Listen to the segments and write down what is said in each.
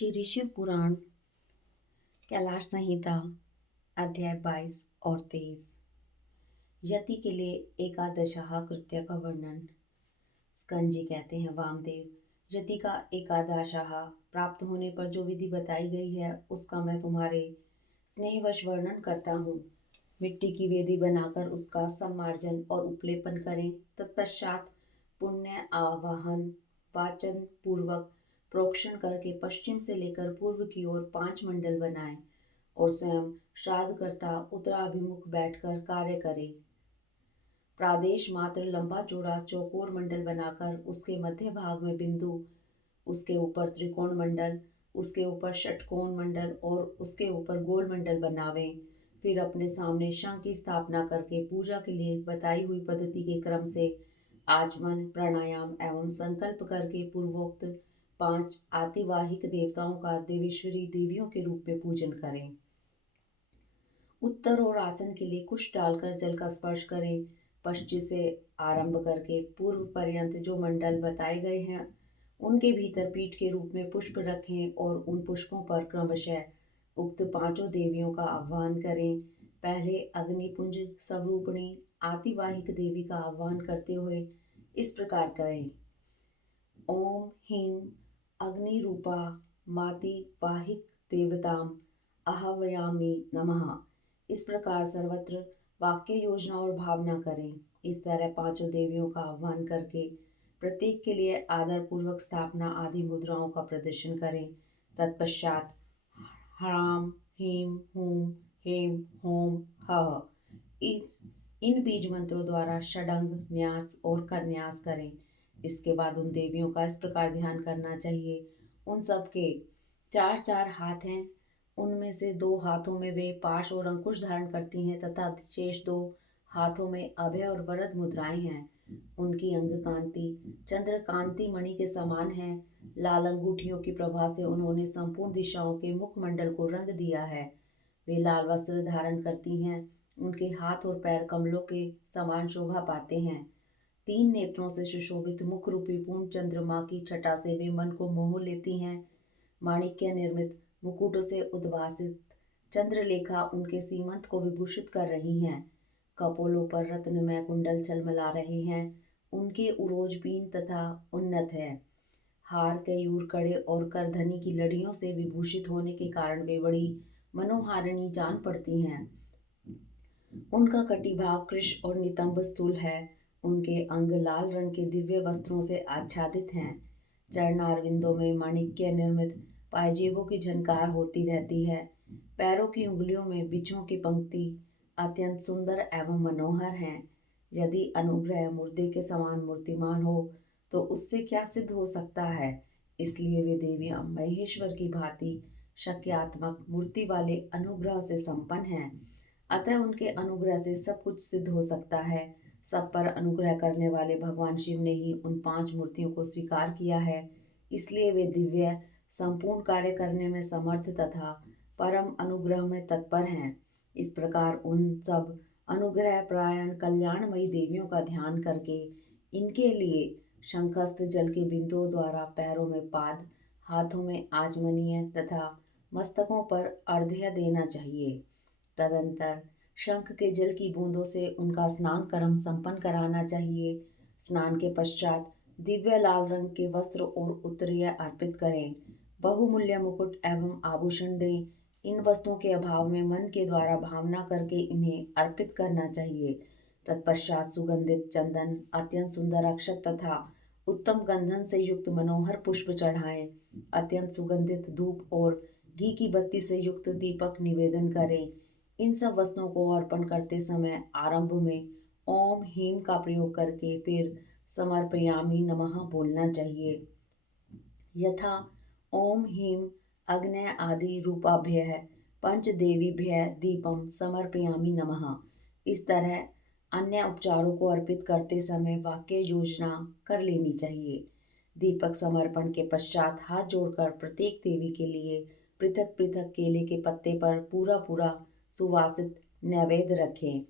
श्री शिव पुराण कैलाश संहिता अध्याय 22 और 23। यति के लिए एकादशः कृत्य का वर्णन। स्कंजी कहते हैं, वामदेव, यति का एकादशः प्राप्त होने पर जो विधि बताई गई है उसका मैं तुम्हारे स्नेहवश वर्णन करता हूँ। मिट्टी की वेदी बनाकर उसका सम्मार्जन और उपलेपन करें। तत्पश्चात पुण्य आवाहन वाचन पूर्वक प्रोक्षण करके पश्चिम से लेकर पूर्व की ओर 5 मंडल बनाएं और स्वयं श्राद्धकर्ता उत्तराभिमुख बैठकर कार्य करे। प्रादेश मात्र लंबा चौड़ा चौकोर मंडल बनाकर उसके मध्य भाग में बिंदु, उसके ऊपर त्रिकोण मंडल, उसके ऊपर षटकोण मंडल और उसके ऊपर गोल मंडल बनावें। फिर अपने सामने शंख की स्थापना करके पूजा के लिए बताई हुई पद्धति के क्रम से आचमन, प्राणायाम एवं संकल्प करके पूर्वोक्त 5 आतिवाहिक देवताओं का देवेश्वरी देवियों के रूप में पूजन करें। उत्तर और आसन के लिए कुश डालकर जल का स्पर्श करें। पश्चिम से आरंभ करके पूर्व पर्यंत जो मंडल बताए गए हैं उनके भीतर पीठ के रूप में पुष्प रखें और उन पुष्पों पर क्रमशः उक्त 5 देवियों का आह्वान करें। पहले अग्निपुंज स्वरूपिणी आतिवाहिक देवी का आह्वान करते हुए इस प्रकार करें। ओम ह्रीं अग्निरूपा मातिवाहिक देवताम आह्वयामि नमः। इस प्रकार सर्वत्र वाक्य योजना और भावना करें। इस तरह 5 देवियों का आह्वान करके प्रत्येक के लिए आदर पूर्वक स्थापना आदि मुद्राओं का प्रदर्शन करें। तत्पश्चात ह्रां ह्रीं हूं हें हों हः इन बीज मंत्रों द्वारा षडंग न्यास और करन्यास करें। इसके बाद उन देवियों का इस प्रकार ध्यान करना चाहिए। उन सब के 4 हाथ हैं। उनमें से 2 हाथों में वे पाश और अंकुश धारण करती हैं तथा शेष 2 हाथों में अभय और वरद मुद्राएं हैं। उनकी अंग कांति चंद्रकांति मणि के समान है। लाल अंगूठियों की प्रभा से उन्होंने संपूर्ण दिशाओं के मुखमंडल को रंग दिया है। वे लाल वस्त्र धारण करती हैं। उनके हाथ और पैर कमलों के समान शोभा पाते हैं। 3 नेत्रों से सुशोभित मुख रूपी पूर्ण चंद्रमा की छटा से वे मन को मोह लेती हैं। माणिक्य निर्मित मुकुटों से उद्भासित चंद्रलेखा उनके सीमंत को विभूषित कर रही हैं। कपोलों पर रत्नमय कुंडल झलमला रहे हैं। उनके उरोज पीन तथा उन्नत है। हार कयूर कड़े और करधनी की लड़ियों से विभूषित होने के कारण वे बड़ी मनोहारिणी जान पड़ती हैं। उनका कटिभाग कृश और नितंब स्थूल है। उनके अंग लाल रंग के दिव्य वस्त्रों से आच्छादित हैं। चरणारविंदों में माणिक्य निर्मित पायजेबों की झनकार होती रहती है। पैरों की उंगलियों में बिच्छों की पंक्ति अत्यंत सुंदर एवं मनोहर हैं। यदि अनुग्रह मुर्दे के समान मूर्तिमान हो तो उससे क्या सिद्ध हो सकता है। इसलिए वे देवियां महेश्वर की भांति शक्यात्मक मूर्ति वाले अनुग्रह से संपन्न हैं। अतः उनके अनुग्रह से सब कुछ सिद्ध हो सकता है। सब पर अनुग्रह करने वाले भगवान शिव ने ही उन 5 मूर्तियों को स्वीकार किया है। इसलिए वे दिव्य संपूर्ण कार्य करने में समर्थ तथा परम अनुग्रह में तत्पर हैं। इस प्रकार उन सब अनुग्रह प्रायण कल्याणमयी देवियों का ध्यान करके इनके लिए शंखस्थ जल के बिंदुओं द्वारा पैरों में पाद, हाथों में आचमनीय तथा मस्तकों पर अर्घ्य देना चाहिए। तदंतर शंख के जल की बूंदों से उनका स्नान कर्म संपन्न कराना चाहिए। स्नान के पश्चात दिव्य लाल रंग के वस्त्र और उत्तरीय अर्पित करें। बहुमूल्य मुकुट एवं आभूषण दें। इन वस्तुओं के अभाव में मन के द्वारा भावना करके इन्हें अर्पित करना चाहिए। तत्पश्चात सुगंधित चंदन, अत्यंत सुंदर अक्षत तथा उत्तम गंधन से युक्त मनोहर पुष्प चढ़ाएं। अत्यंत सुगंधित धूप और घी की बत्ती से युक्त दीपक निवेदन करें। इन सब वस्तुओं को अर्पण करते समय आरंभ में ओम ह्रीं का प्रयोग करके फिर समर्पयामि नमः बोलना चाहिए। यथा ओम ह्रीं अग्नय आदि रूपाभ्यः पंचदेवीभ्यः दीपम समर्पयामि नमः। इस तरह अन्य उपचारों को अर्पित करते समय वाक्य योजना कर लेनी चाहिए। दीपक समर्पण के पश्चात हाथ जोड़कर प्रत्येक देवी के लिए पृथक पृथक केले के पत्ते पर पूरा पूरा सुवासित नैवेद्य रखें।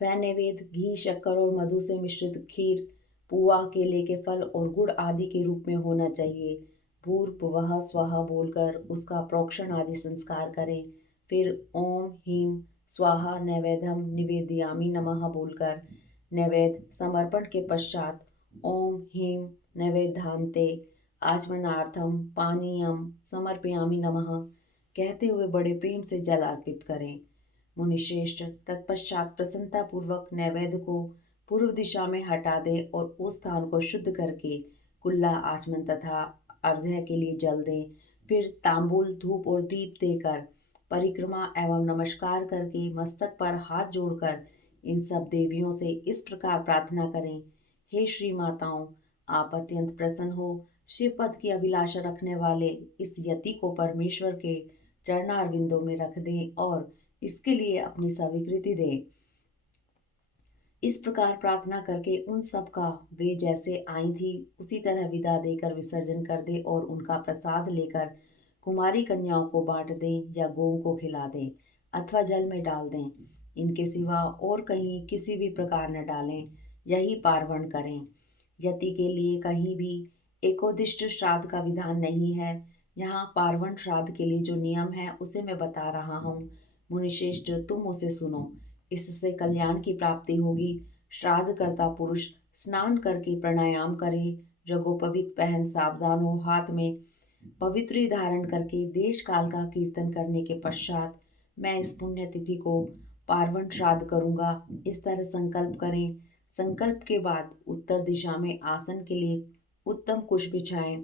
वह नैवेद्य घी, शक्कर और मधु से मिश्रित खीर, पुआ, केले के फल और गुड़ आदि के रूप में होना चाहिए। भूर्भुवः स्वः बोलकर उसका प्रोक्षण आदि संस्कार करें। फिर ओम ह्रीं स्वाहा नैवेद्यम निवेदयामि नमः बोलकर नैवेद्य समर्पण के पश्चात ओम ह्रीं नैवेद्यान्ते आचमनार्थम पानीयम समर्पयामि नमः कहते हुए बड़े प्रेम से जल अर्पित करें। मुनिश्रेष्ठ तत्पश्चात प्रसन्नता पूर्वक नैवेद्य को पूर्व दिशा में हटा दें और उस स्थान को शुद्ध करके कुल्ला आचमन तथा अर्घ्य के लिए जल दें। फिर तांबूल धूप और दीप देकर परिक्रमा एवं नमस्कार करके मस्तक पर हाथ जोड़कर इन सब देवियों से इस प्रकार प्रार्थना करें। हे श्री माताओं, आप अत्यंत प्रसन्न हो शिव पद की अभिलाषा रखने वाले इस यति को परमेश्वर के चरणारविंदों में रख दें और इसके लिए अपनी स्वीकृति दें। इस प्रकार प्रार्थना करके उन सब का वे जैसे आई थी उसी तरह विदा देकर विसर्जन कर दे और उनका प्रसाद लेकर कुमारी कन्याओं को बांट दें या गौओं को खिला दें अथवा जल में डाल दें। इनके सिवा और कहीं किसी भी प्रकार न डालें, यही पार्वण करें। यति के लिए कहीं भी एकोदिष्ट श्राद्ध का विधान नहीं है। यहाँ पार्वण श्राद्ध के लिए जो नियम है उसे मैं बता रहा हूँ। मुनिश्रेष्ठ, तुम उसे सुनो। इससे कल्याण की प्राप्ति होगी। श्राद्ध करता पुरुष स्नान करके प्राणायाम करे, जगोपवीत पहन सावधान हो, हाथ में पवित्री धारण करके देश काल का कीर्तन करने के पश्चात मैं इस पुण्य तिथि को पार्वण श्राद्ध करूंगा, इस तरह संकल्प करें। संकल्प के बाद उत्तर दिशा में आसन के लिए उत्तम कुश बिछाएं।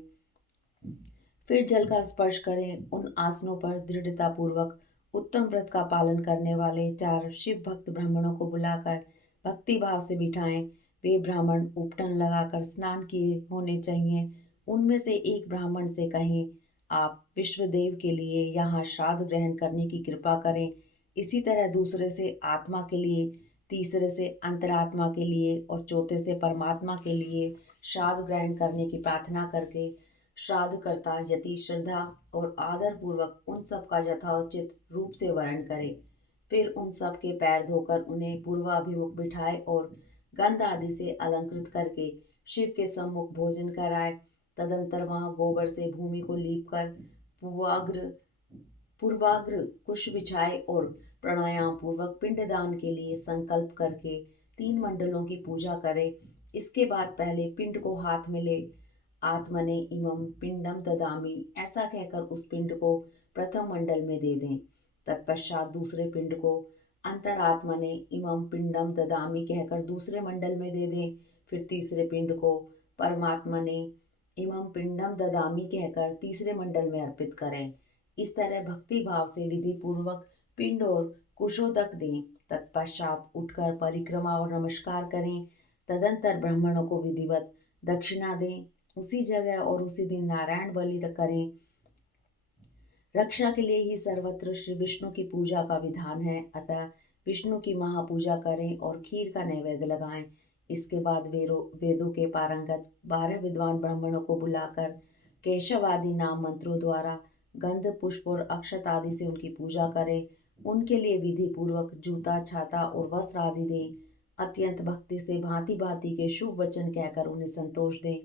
फिर जल का स्पर्श करें। उन आसनों पर दृढ़ता पूर्वक उत्तम व्रत का पालन करने वाले 4 शिव भक्त ब्राह्मणों को बुलाकर भक्ति भाव से बिठाएं। वे ब्राह्मण उपटन लगाकर स्नान किए होने चाहिए। उनमें से एक ब्राह्मण से कहें, आप विश्वदेव के लिए यहाँ श्राद्ध ग्रहण करने की कृपा करें। इसी तरह दूसरे से आत्मा के लिए, तीसरे से अंतरात्मा के लिए और चौथे से परमात्मा के लिए श्राद्ध ग्रहण करने की प्रार्थना करके श्राद्ध करता यति श्रद्धा और आदर पूर्वक उन सब का यथोचित रूप से वर्ण करे। फिर उन सब के पैर धोकर उन्हें पूर्वाभिमुख बिठाए और गंध आदि से अलंकृत करके शिव के सम्मुख भोजन कराए। तदंतर वहां गोबर से भूमि को लीप कर पूर्वाग्र कुश बिछाए और प्राणायाम पूर्वक पिंडदान के लिए संकल्प करके 3 मंडलों की पूजा करे। इसके बाद पहले पिंड को हाथ में ले आत्मने इमं पिंडम ददामि ऐसा कहकर उस पिंड को प्रथम मंडल में दे दें। तत्पश्चात दूसरे पिंड को अंतरात्मने इमं पिंडम ददामि कहकर दूसरे मंडल में दे दें। फिर तीसरे पिंड को परमात्मने इमं पिंडम ददामि कहकर तीसरे मंडल में अर्पित करें। इस तरह भक्ति भाव से विधि पूर्वक पिंड और कुशोदक दें। तत्पश्चात उठकर परिक्रमा और नमस्कार करें। तदंतर ब्राह्मणों को विधिवत दक्षिणा दें। उसी जगह और उसी दिन नारायण बलि करें। रक्षा के लिए ही सर्वत्र श्री विष्णु की पूजा का विधान है, अतः विष्णु की महापूजा करें और खीर का नैवेद्य लगाएं। इसके बाद वेदों के पारंगत 12 विद्वान ब्राह्मणों को बुलाकर केशव आदि नाम मंत्रों द्वारा गंध पुष्प और अक्षत आदि से उनकी पूजा करें। उनके लिए विधि पूर्वक जूता, छाता और वस्त्र आदि दें। अत्यंत भक्ति से भांति भांति के शुभ वचन कहकर उन्हें संतोष दें।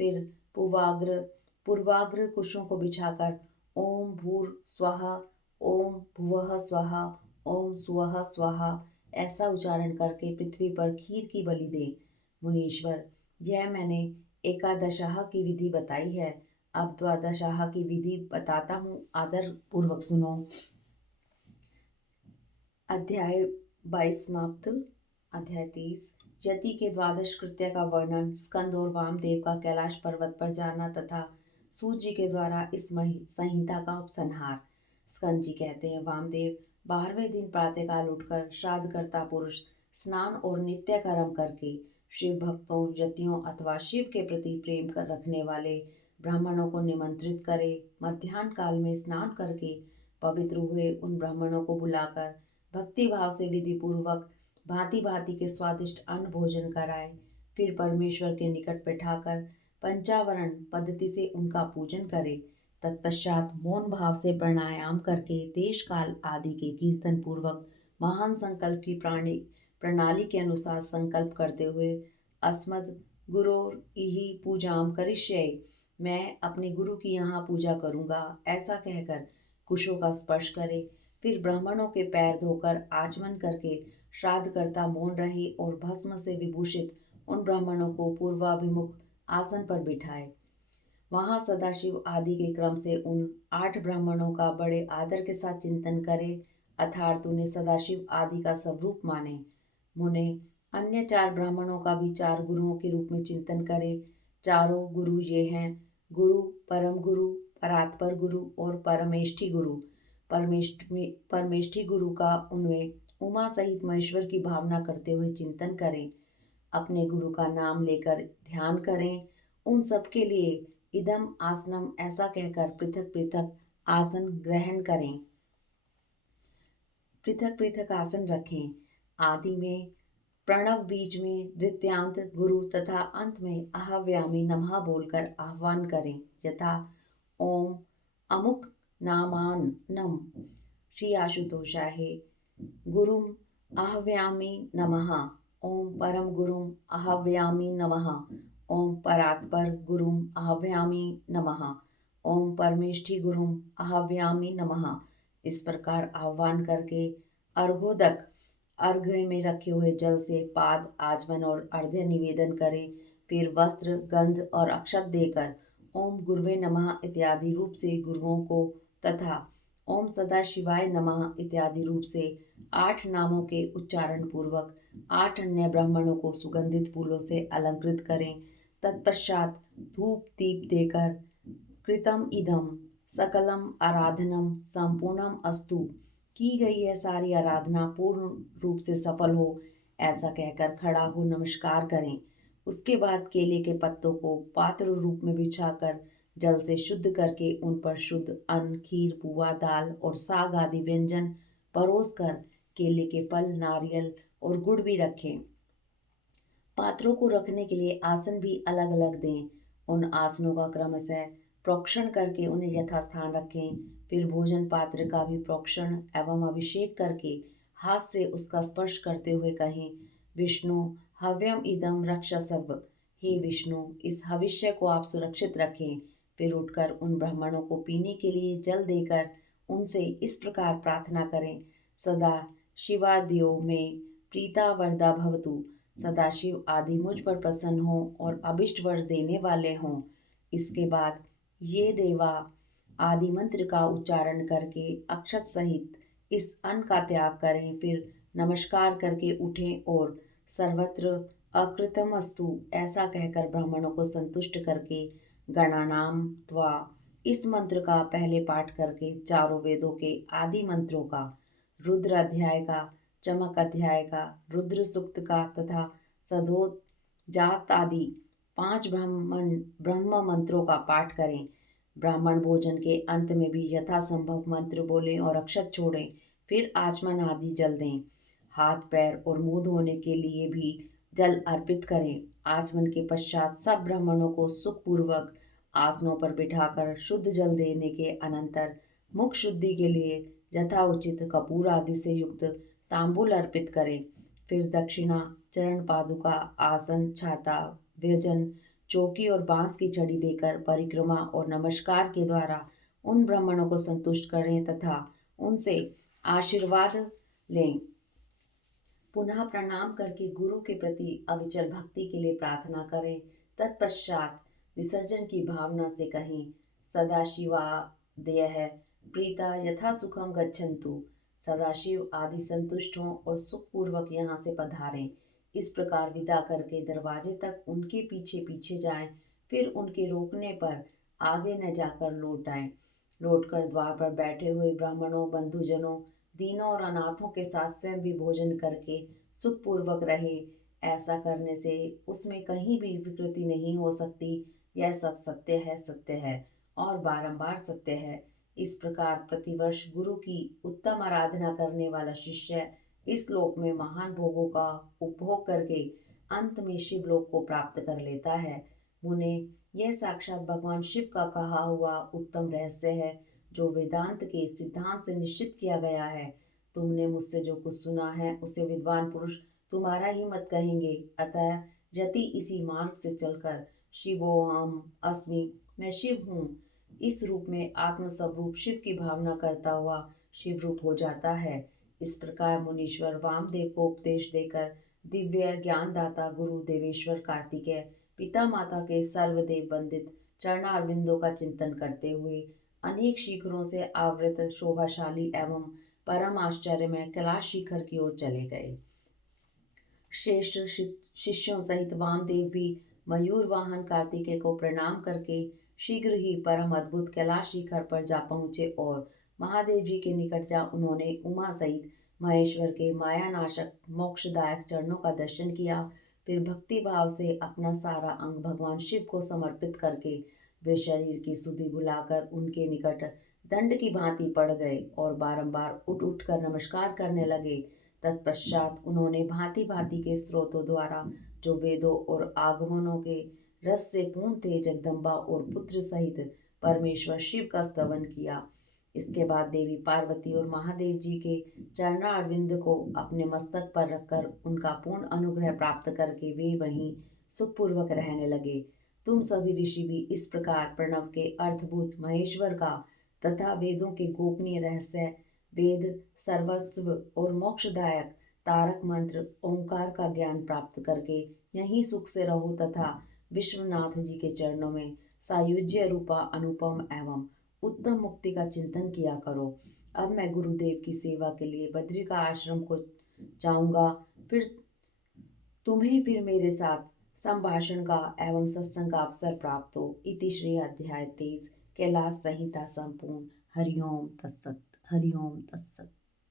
फिर पूर्वाग्र कुशों को बिछाकर ओम भूर स्वाहा, ओम भुवः स्वाहा, ओम सुवः स्वाहा ऐसा उच्चारण करके पृथ्वी पर खीर की बलि दे। मुनीश्वर, यह मैंने एकादशाह की विधि बताई है। अब द्वादशाह की विधि बताता हूँ, आदर पूर्वक सुनो। अध्याय 22 समाप्त। अध्याय 30 यति के द्वादश कृत्य का वर्णन, स्कंद और वामदेव का कैलाश पर्वत पर जाना तथा सूत जी के द्वारा इस संहिता का उपसंहार। स्कंद जी कहते हैं, वामदेव 12वें दिन प्रातःकाल उठकर श्राद्ध करता पुरुष स्नान और नित्य कर्म करके शिव भक्तों, यतियों अथवा शिव के प्रति प्रेम कर रखने वाले ब्राह्मणों को निमंत्रित करे। मध्याह्न काल में स्नान करके पवित्र हुए उन ब्राह्मणों को बुलाकर भक्ति भाव से विधि पूर्वक भांति भांति के स्वादिष्ट अन्न भोजन कराए। फिर परमेश्वर के निकट बैठाकर पंचावरण पद्धति से उनका पूजन करे। तत्पश्चात मौन भाव से प्राणायाम करके देश काल आदि के कीर्तन पूर्वक महान संकल्प की प्रणाली के अनुसार संकल्प करते हुए अस्मद गुरोर्इहि पूजाम करिष्ये मैं अपने गुरु की यहाँ पूजा करूँगा, ऐसा कहकर कुशों का स्पर्श करे। फिर ब्राह्मणों के पैर धोकर आचमन करके श्राद्धकर्ता मौन रहे और भस्म से विभूषित उन ब्राह्मणों को पूर्वाभिमुख आसन पर बिठाए। वहां सदाशिव आदि के क्रम से उन 8 ब्राह्मणों का बड़े आदर के साथ चिंतन करे, अर्थात उन्हें सदाशिव आदि का स्वरूप माने। मुने अन्य 4 ब्राह्मणों का भी 4 गुरुओं के रूप में चिंतन करे। चारों गुरु ये हैं: गुरु, परम गुरु, परात्पर गुरु और परमेष्ठी गुरु। परमेष्ठी गुरु का उनमें उमा सहित महेश्वर की भावना करते हुए चिंतन करें। अपने गुरु का नाम लेकर ध्यान करें। उन सब के लिए इदम आसनम ऐसा कहकर पृथक पृथक आसन ग्रहण करें, पृथक पृथक आसन रखें। आदि में प्रणव, बीज में द्वितीयांत गुरु तथा अंत में अहव्यामी नमः बोलकर आह्वान करें, यथा ओम अमुक नामान नम। श्री आशुतोषाहे गुरुम आह्वयामि नमः। ओम परम गुरुम आह्वयामि नमः। ओम परात्पर गुरुम आह्वयामि नमः। ओम परमेष्ठी गुरुम आह्वयामि नमः। इस प्रकार आह्वान करके अर्घोदक, अर्घ्य में रखे हुए जल से पाद, आचमन और अर्घ्य निवेदन करें। फिर वस्त्र, गंध और अक्षत देकर ओम गुरुवे नमः इत्यादि रूप से गुरुओं को तथा ओम सदाशिवाय नमः इत्यादि रूप से 8 नामों के उच्चारण पूर्वक 8 अन्य ब्राह्मणों को सुगंधित फूलों से अलंकृत करें। तत्पश्चात धूप दीप देकर कृतम इदम सकलम आराधनम संपूर्णम अस्तु, की गई है सारी आराधना पूर्ण रूप से सफल हो, ऐसा कहकर खड़ा हो नमस्कार करें। उसके बाद केले के पत्तों को पात्र रूप में बिछाकर जल से शुद्ध करके उन पर शुद्ध अन्न, खीर, पुआ, दाल और साग आदि व्यंजन परोस कर केले के फल, नारियल और गुड़ भी रखें। पात्रों को रखने के लिए आसन भी अलग अलग दें। उन आसनों का क्रमशः प्रोक्षण करके उन्हें यथास्थान रखें। फिर भोजन पात्र का भी प्रोक्षण एवं अभिषेक करके हाथ से उसका स्पर्श करते हुए कहें, विष्णु हव्यम इदम रक्षसव। हे विष्णु, इस हविष्य को आप सुरक्षित रखें। फिर उठकर उन ब्राह्मणों को पीने के लिए जल देकर उनसे इस प्रकार प्रार्थना करें, सदा शिवाद्यो में प्रीता वरदा भवतु। सदाशिव आदि मुझ पर प्रसन्न हो और अभिष्ट वर देने वाले हों। इसके बाद ये देवा आदि मंत्र का उच्चारण करके अक्षत सहित इस अन्न का त्याग करें। फिर नमस्कार करके उठें और सर्वत्र अकृतमस्तु ऐसा कहकर ब्राह्मणों को संतुष्ट करके गणानाम त्वा इस मंत्र का पहले पाठ करके चारों वेदों के आदि मंत्रों का, रुद्र अध्याय का, चमक अध्याय का, रुद्र सूक्त का तथा सदोत जात आदि 5 ब्रह्म मंत्रों का पाठ करें। ब्राह्मण भोजन के अंत में भी यथासंभव मंत्र बोलें और अक्षत छोड़ें। फिर आचमन आदि जल दें। हाथ, पैर और मुंह धोने के लिए भी जल अर्पित करें। आचमन के पश्चात सब ब्राह्मणों को सुखपूर्वक आसनों पर बिठाकर शुद्ध जल देने के अनंतर मुख शुद्धि के लिए यथाउचित कपूर आदि से युक्त तांबूल अर्पित करें। फिर दक्षिणा, चरण पादुका, आसन, छाता, व्यजन, चौकी और बांस की छड़ी देकर परिक्रमा और नमस्कार के द्वारा उन ब्राह्मणों को संतुष्ट करें तथा उनसे आशीर्वाद लें। पुनः प्रणाम करके गुरु के प्रति अविचल भक्ति के लिए प्रार्थना करें। तत्पश्चात विसर्जन की भावना से कहें, सदाशिवादयः प्रीता यथा सुखम गच्छन्तु। सदाशिव आदि संतुष्ट हों और सुखपूर्वक यहाँ से पधारें। इस प्रकार विदा करके दरवाजे तक उनके पीछे पीछे जाएं। फिर उनके रोकने पर आगे न जाकर लौट आएं। लौटकर द्वार पर बैठे हुए ब्राह्मणों, बंधुजनों, दीनों और अनाथों के साथ स्वयं भी भोजन करके सुखपूर्वक रहे। ऐसा करने से उसमें कहीं भी विकृति नहीं हो सकती। यह सब सत्य है, सत्य है और बारंबार सत्य है। इस प्रकार प्रतिवर्ष गुरु की उत्तम आराधना करने वाला शिष्य इस लोक में महान भोगों का उपभोग करके अंत में शिवलोक को प्राप्त कर लेता है। मुने, यह साक्षात भगवान शिव का कहा हुआ उत्तम रहस्य है, जो वेदांत के सिद्धांत से निश्चित किया गया है। तुमने मुझसे जो कुछ सुना है उसे विद्वान पुरुष तुम्हारा ही मत कहेंगे। अतः यदि इसी मार्ग से चलकर शिवोहम अस्मि मैं शिव हूँ। इस रूप में आत्म स्वरूप शिव की भावना करता हुआ शिव रूप हो जाता है। इस प्रकार मुनीश्वर वामदेव को उपदेश देकर दिव्य ज्ञानदाता गुरु देवेश्वर कार्तिकेय पिता माता के सर्वदेव वंदित चरणारविंदों का चिंतन करते हुए अनेक शिखरों से आवृत शोभाशाली एवं परम आश्चर्यमय कैलाश शिखर की ओर चले गए। श्रेष्ठ शिष्यों सहित वामदेव भी मयूर वाहन कार्तिकेय को प्रणाम करके शीघ्र ही परम अद्भुत कैलाश शिखर पर जा पहुंचे और महादेव जी के निकट जा उन्होंने उमा सहित महेश्वर के मायानाशक मोक्षदायक चरणों का दर्शन किया। फिर भक्ति भाव से अपना सारा अंग भगवान शिव को समर्पित करके वे शरीर की सुधि भुलाकर उनके निकट दंड की भांति पड़ गए और बारंबार उठ उठ कर नमस्कार करने लगे। तत्पश्चात उन्होंने भांति भांति के स्रोतों द्वारा जो वेदों और आगमनों के रस से पूर्ण थे जगदम्बा और पुत्र सहित परमेश्वर शिव का स्तवन किया। इसके बाद देवी पार्वती और महादेव जी के चरणारविंद को अपने मस्तक पर रखकर उनका पूर्ण अनुग्रह प्राप्त करके वे वहीं सुखपूर्वक रहने लगे। तुम सभी ऋषि भी इस प्रकार प्रणव के अर्थभूत महेश्वर का तथा वेदों के गोपनीय रहस्य वेद सर्वस्व और मोक्षदायक तारक मंत्र ओंकार का ज्ञान प्राप्त करके यहीं सुख से रहो तथा विश्वनाथ जी के चरणों में सायुज्य रूपा अनुपम एवं उत्तम मुक्ति का चिंतन किया करो। अब मैं गुरुदेव की सेवा के लिए बद्रिका आश्रम को जाऊंगा। फिर तुम्हें फिर मेरे साथ संभाषण का एवं सत्संग का अवसर प्राप्त हो। इति श्री अध्याय 23 कैलाश संहिता संपूर्ण। हरिओम तत्सत। हरिओम तत्सत।